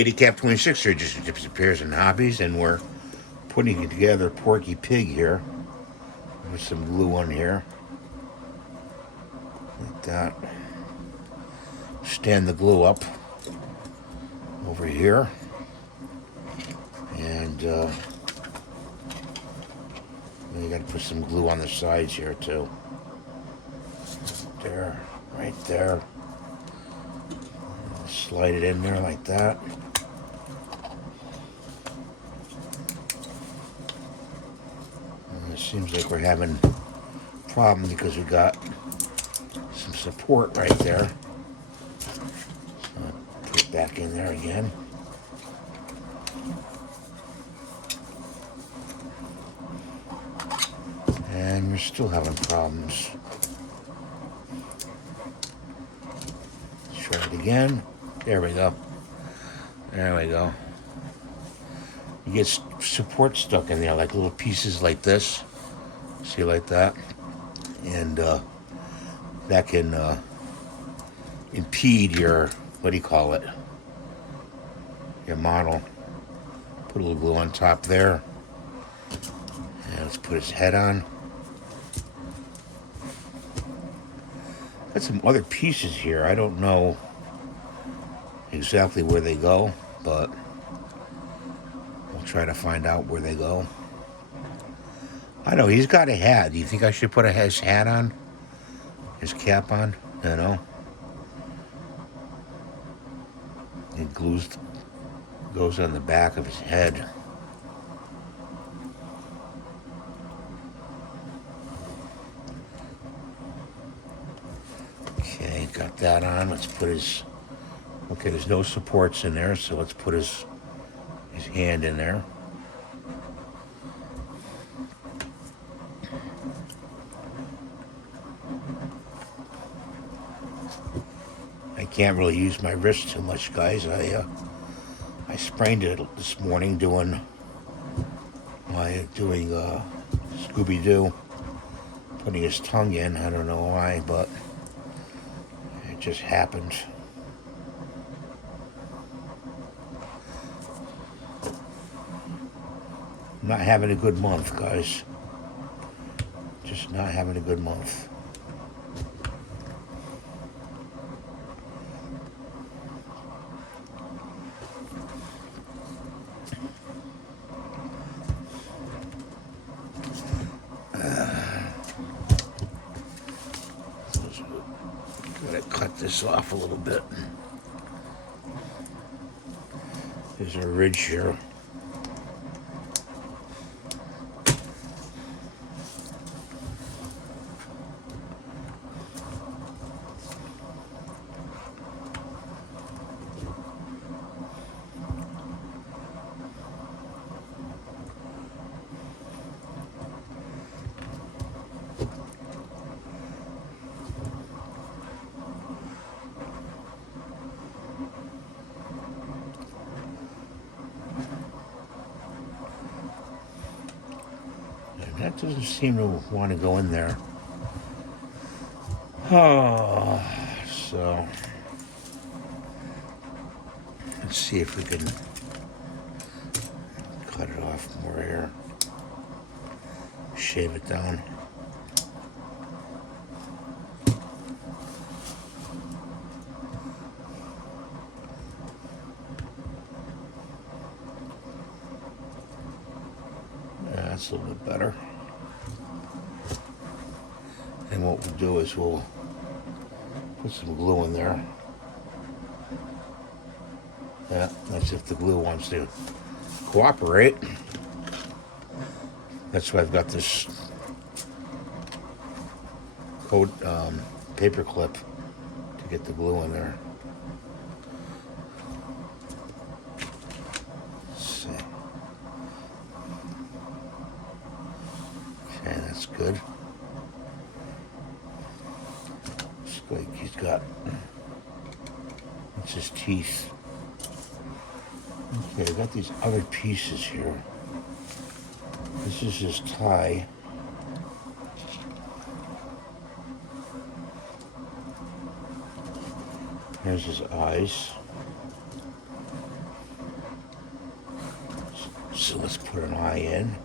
Handicap 26 here just disappears in hobbies, and we're putting together Porky Pig here with some glue on here like that. Stand the glue up over here, and you got to put some glue on the sides here too. There, right there. Slide it in there like that. And it seems like we're having a problem because we got some support right there. So put it back in there again. And we're still having problems. Let's try it again. There we go. There we go. You get support stuck in there, like little pieces like this. See, like that? And that can impede your, what do you call it? Your model. Put a little glue on top there. And let's put his head on. Got some other pieces here. I don't know exactly where they go, but we'll try to find out where they go. I know he's got a hat. Do you think I should put his hat on? His cap on? You know? It goes on the back of his head. Okay, got that on. Let's put his... Okay, there's no supports in there, so let's put his hand in there. I can't really use my wrist too much, guys. I sprained it this morning doing Scooby-Doo, putting his tongue in. I don't know why, but it just happened. Not having a good month, guys. Just not having a good month. Gotta cut this off a little bit. There's a ridge here. That doesn't seem to want to go in there. Oh, so let's see if we can cut it off more here. Shave it down. Yeah, that's a little bit better. And what we'll do is we'll put some glue in there. Yeah, that's if the glue wants to cooperate. That's why I've got this paper clip to get the glue in there. Let's see. Okay, that's good. Like he's got, it's his teeth. Okay, I got these other pieces here. This is his tie. There's his eyes. So let's put an eye in.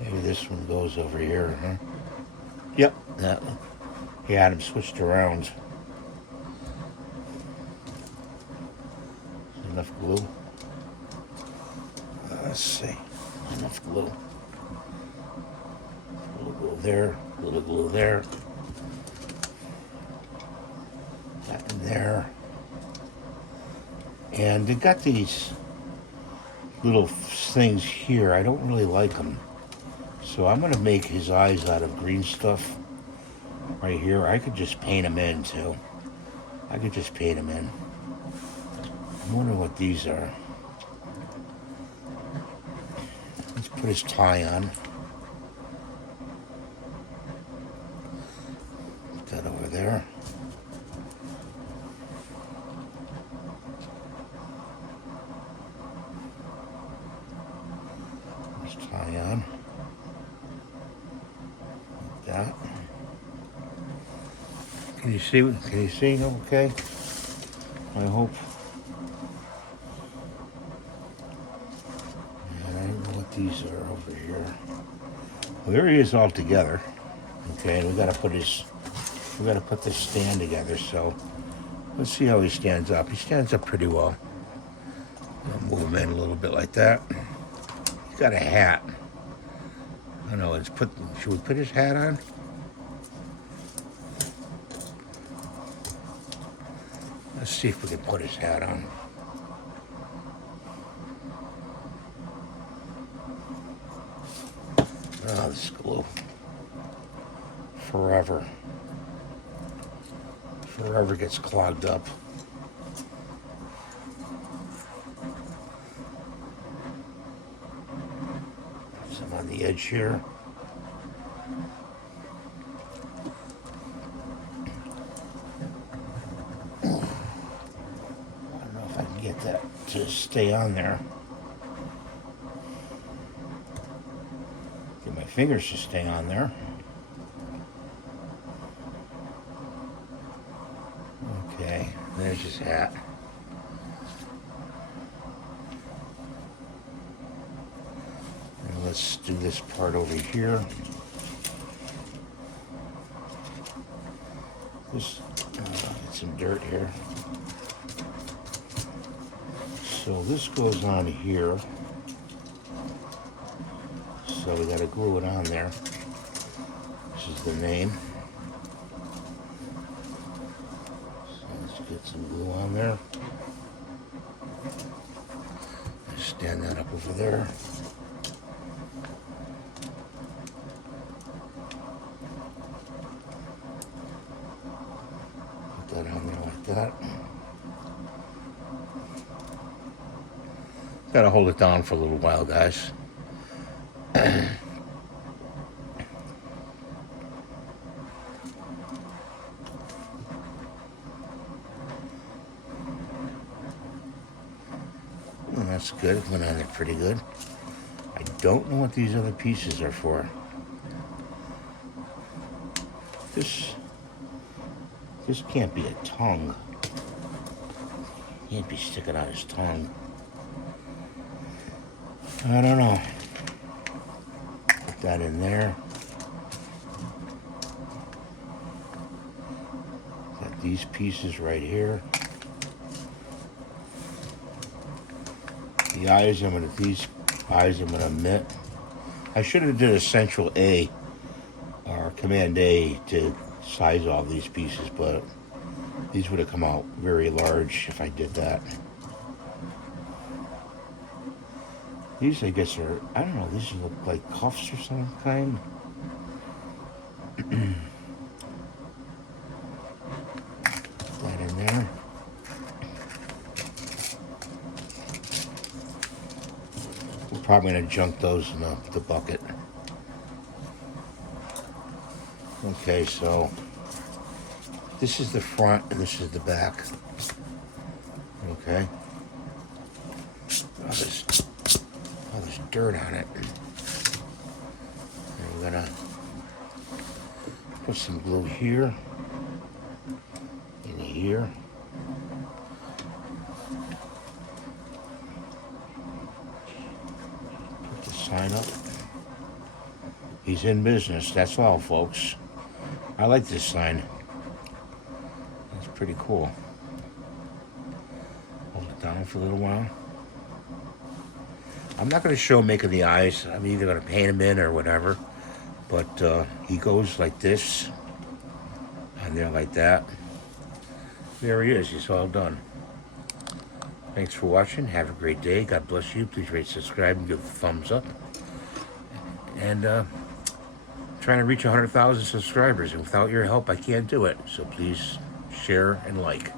Maybe this one goes over here, huh? Yep, that one. He had him switched around. Enough glue. Let's see. Enough glue. A little glue there. A little glue there. That in there. And they got these little things here. I don't really like them. So I'm going to make his eyes out of green stuff right here. I could just paint them in too. I could just paint them in. I wonder what these are. Let's put his tie on. Put that over there. His tie on. Like that. Can you see? Can you see? Okay. I hope. And I don't know what these are over here. Well, there he is all together. Okay, and we got to put this stand together. So let's see how he stands up. He stands up pretty well. I'll move him in a little bit like that. He's got a hat. I don't know. Should we put his hat on? Let's see if we can put his hat on. Oh, this glue. Forever gets clogged up. Some on the edge here. I don't know if I can get that to stay on there. Get my fingers to stay on there. Okay, there's his hat. And let's do this part over here. Get some dirt here. So this goes on here. So we got to glue it on there. This is the name. So let's get some glue on there. Stand that up over there. Put that on there like that. Got to hold it down for a little while, guys. That's good. It went on there pretty good. I don't know what these other pieces are for. This can't be a tongue. Can't be sticking out his tongue. I don't know. Put that in there. Got these pieces right here. The eyes, these eyes I'm gonna omit. I should have did a Central A or Command A to size all these pieces, but these would have come out very large if I did that. These, I guess, are, I don't know, these look like cuffs or some kind. Put that in there. probably going to junk those in the bucket. Okay, so this is the front and this is the back. Okay. Oh, there's dirt on it. And we're going to put some glue here. In here. Put the sign up. He's in business, that's all, folks. I like this sign. It's pretty cool. Hold it down for a little while. I'm not going to show making the eyes. I'm either going to paint them in or whatever. But he goes like this. And there like that. There he is. He's all done. Thanks for watching. Have a great day. God bless you. Please rate, subscribe, and give a thumbs up. And trying to reach 100,000 subscribers, and without your help I can't do it, so please share and like.